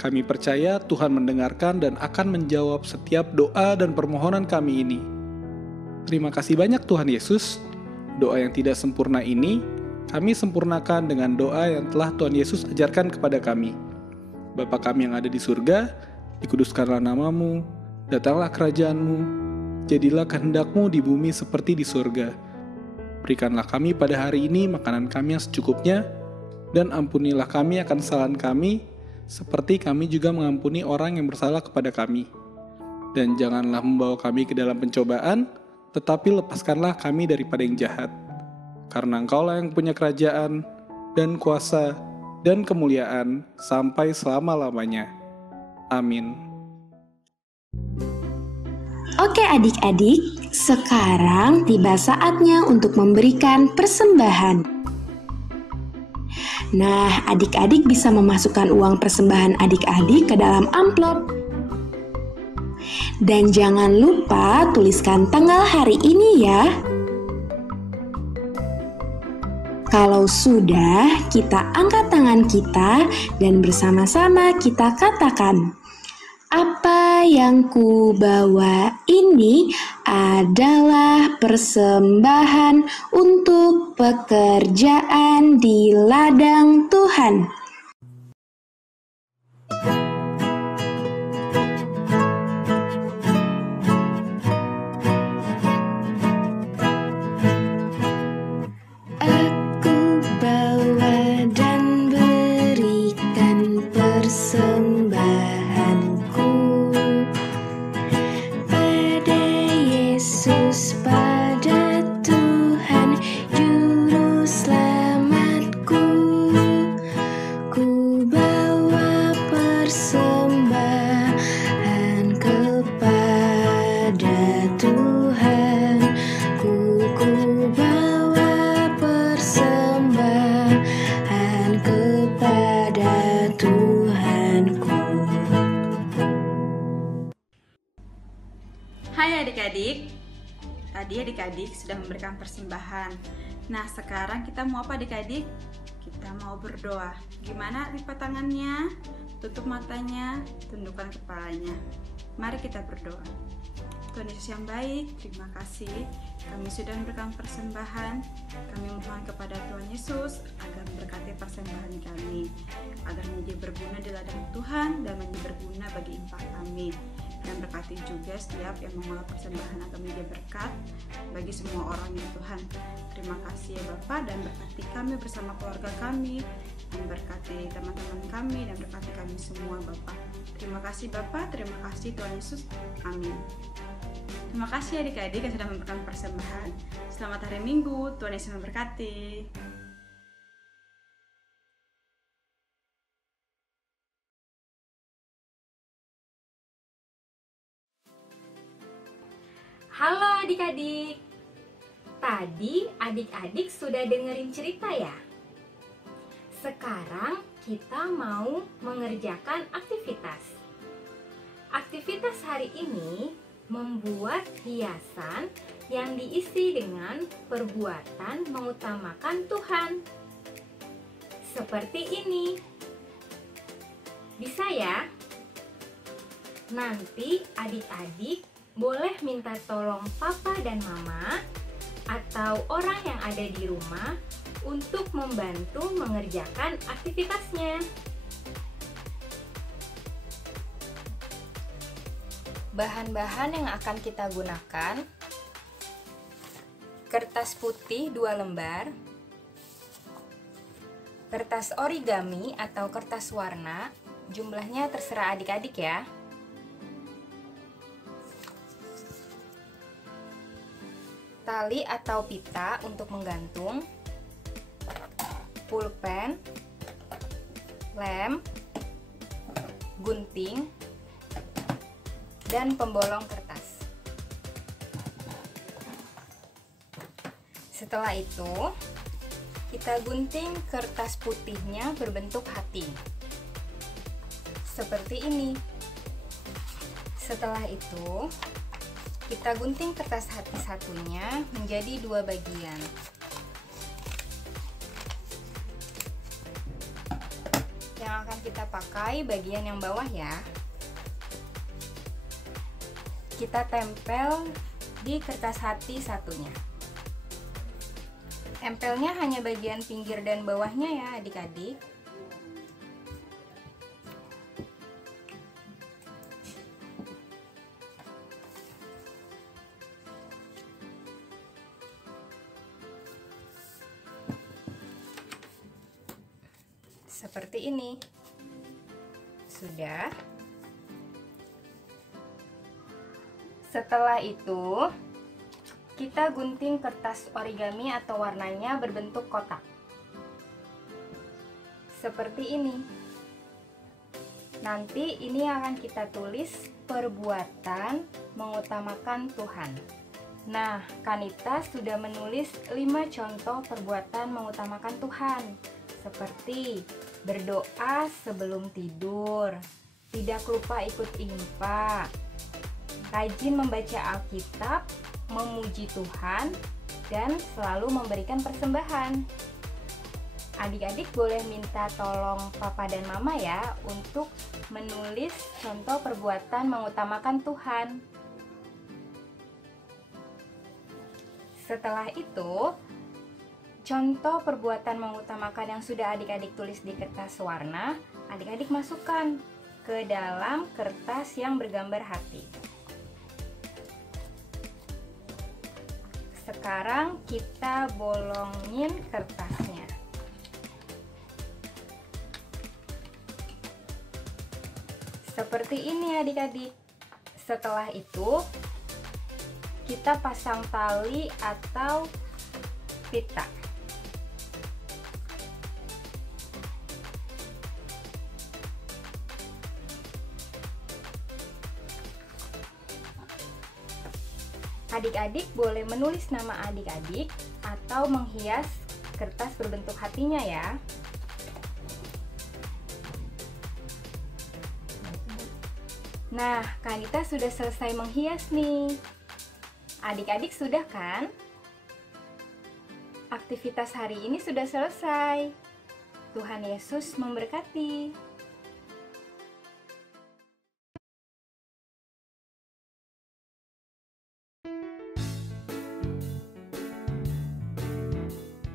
Kami percaya Tuhan mendengarkan dan akan menjawab setiap doa dan permohonan kami ini. Terima kasih banyak Tuhan Yesus. Doa yang tidak sempurna ini, kami sempurnakan dengan doa yang telah Tuhan Yesus ajarkan kepada kami. Bapa kami yang ada di surga, dikuduskanlah nama-Mu, datanglah kerajaan-Mu, jadilah kehendak-Mu di bumi seperti di surga. Berikanlah kami pada hari ini makanan kami yang secukupnya, dan ampunilah kami akan kesalahan kami, seperti kami juga mengampuni orang yang bersalah kepada kami. Dan janganlah membawa kami ke dalam pencobaan, tetapi lepaskanlah kami daripada yang jahat. Karena Engkaulah yang punya kerajaan, dan kuasa, dan kemuliaan, sampai selama-lamanya. Amin. Oke adik-adik, sekarang tiba saatnya untuk memberikan persembahan. Nah, adik-adik bisa memasukkan uang persembahan adik-adik ke dalam amplop. Dan jangan lupa tuliskan tanggal hari ini ya. Kalau sudah, kita angkat tangan kita dan bersama-sama kita katakan, apa yang ku bawa ini adalah persembahan untuk pekerjaan di ladang Tuhan. Hai adik-adik, tadi adik-adik sudah memberikan persembahan. Nah sekarang kita mau apa adik-adik? Kita mau berdoa. Gimana lipat tangannya, tutup matanya, tundukkan kepalanya. Mari kita berdoa. Tuhan Yesus yang baik, terima kasih kami sudah memberikan persembahan. Kami mohon kepada Tuhan Yesus agar memberkati persembahan kami, agar menjadi berguna di ladang Tuhan dan menjadi berguna bagi impak kami. Dan berkati juga setiap yang mengolah persembahan agar menjadi berkat bagi semua orang ya Tuhan. Terima kasih ya Bapa, dan berkati kami bersama keluarga kami, dan berkati teman-teman kami, dan berkati kami semua Bapa. Terima kasih Bapa, terima kasih Tuhan Yesus, amin. Terima kasih adik-adik yang sudah memberikan persembahan. Selamat hari Minggu, Tuhan Yesus memberkati. Halo adik-adik, tadi adik-adik sudah dengerin cerita ya? Sekarang kita mau mengerjakan aktivitas. Aktivitas hari ini membuat hiasan yang diisi dengan perbuatan mengutamakan Tuhan. Seperti ini. Bisa ya? Nanti adik-adik boleh minta tolong papa dan mama atau orang yang ada di rumah untuk membantu mengerjakan aktivitasnya. Bahan-bahan yang akan kita gunakan: kertas putih 2 lembar, kertas origami atau kertas warna, jumlahnya terserah adik-adik ya. Tali atau pita untuk menggantung, pulpen, lem, gunting, dan pembolong kertas. Setelah itu, kita gunting kertas putihnya berbentuk hati. Seperti ini. Setelah itu, kita gunting kertas hati satunya menjadi 2 bagian. Yang akan kita pakai bagian yang bawah ya. Kita tempel di kertas hati satunya. Tempelnya hanya bagian pinggir dan bawahnya ya adik-adik. Seperti ini. Sudah. Setelah itu, kita gunting kertas origami atau warnanya berbentuk kotak. Seperti ini. Nanti ini akan kita tulis perbuatan mengutamakan Tuhan. Nah, Kanita sudah menulis 5 contoh perbuatan mengutamakan Tuhan. Seperti berdoa sebelum tidur, tidak lupa ikut impak, rajin membaca Alkitab, memuji Tuhan, dan selalu memberikan persembahan. Adik-adik boleh minta tolong papa dan mama ya untuk menulis contoh perbuatan mengutamakan Tuhan. Setelah itu, contoh perbuatan mengutamakan yang sudah adik-adik tulis di kertas warna, adik-adik masukkan ke dalam kertas yang bergambar hati. Sekarang kita bolongin kertasnya. Seperti ini adik-adik. Setelah itu, kita pasang tali atau pita. Adik-adik boleh menulis nama adik-adik atau menghias kertas berbentuk hatinya ya. Nah, Kak Anita sudah selesai menghias nih. Adik-adik sudah kan? Aktivitas hari ini sudah selesai. Tuhan Yesus memberkati.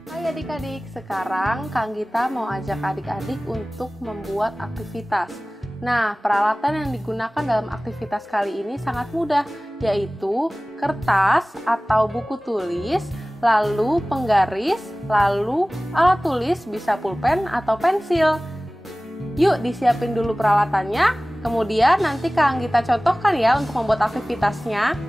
Hai adik-adik, sekarang Kang Gita mau ajak adik-adik untuk membuat aktivitas. Nah, peralatan yang digunakan dalam aktivitas kali ini sangat mudah, yaitu kertas atau buku tulis, lalu penggaris, lalu alat tulis bisa pulpen atau pensil. Yuk disiapin dulu peralatannya, kemudian nanti Kang Gita contohkan ya untuk membuat aktivitasnya.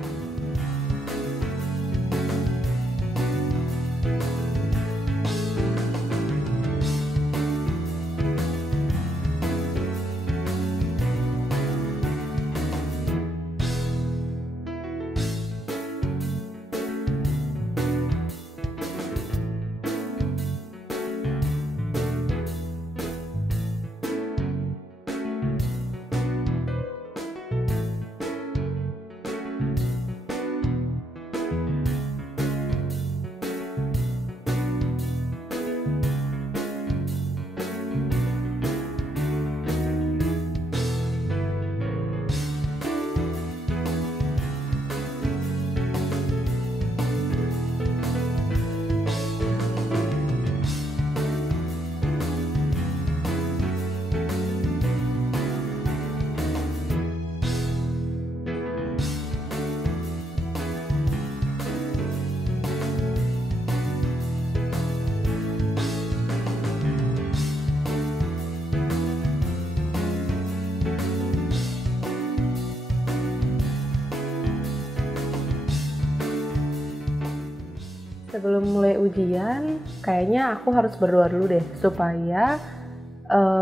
Sebelum mulai ujian, kayaknya aku harus berdoa dulu deh supaya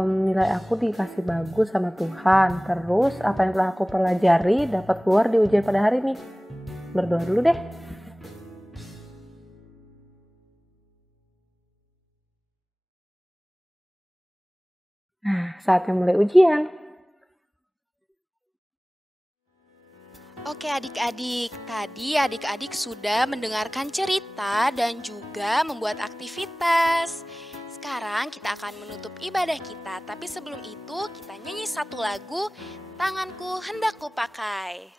nilai aku dikasih bagus sama Tuhan. Terus apa yang telah aku pelajari dapat keluar di ujian pada hari ini. Berdoa dulu deh. Nah, saatnya mulai ujian. Oke adik-adik, tadi adik-adik sudah mendengarkan cerita dan juga membuat aktivitas. Sekarang kita akan menutup ibadah kita, tapi sebelum itu kita nyanyi satu lagu, Tanganku Hendak Kupakai.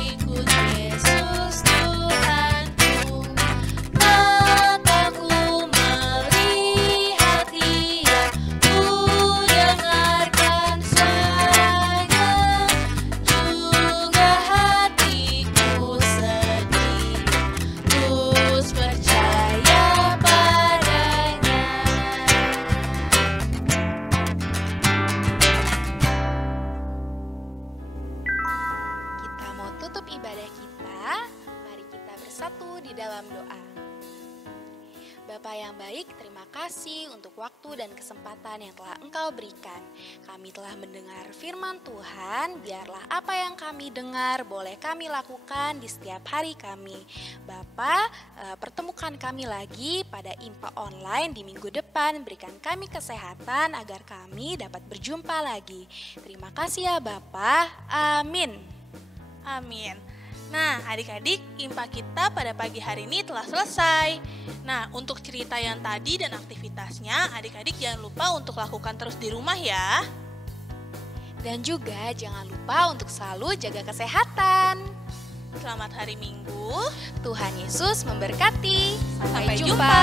Ikut Yesus kasih untuk waktu dan kesempatan yang telah Engkau berikan. Kami telah mendengar firman Tuhan, biarlah apa yang kami dengar boleh kami lakukan di setiap hari kami. Bapa, pertemukan kami lagi pada IMPA online di minggu depan, berikan kami kesehatan agar kami dapat berjumpa lagi. Terima kasih ya Bapa, amin. Amin. Nah, adik-adik, IMPA kita pada pagi hari ini telah selesai. Nah, untuk cerita yang tadi dan aktivitasnya, adik-adik jangan lupa untuk lakukan terus di rumah ya. Dan juga jangan lupa untuk selalu jaga kesehatan. Selamat hari Minggu. Tuhan Yesus memberkati. Sampai jumpa.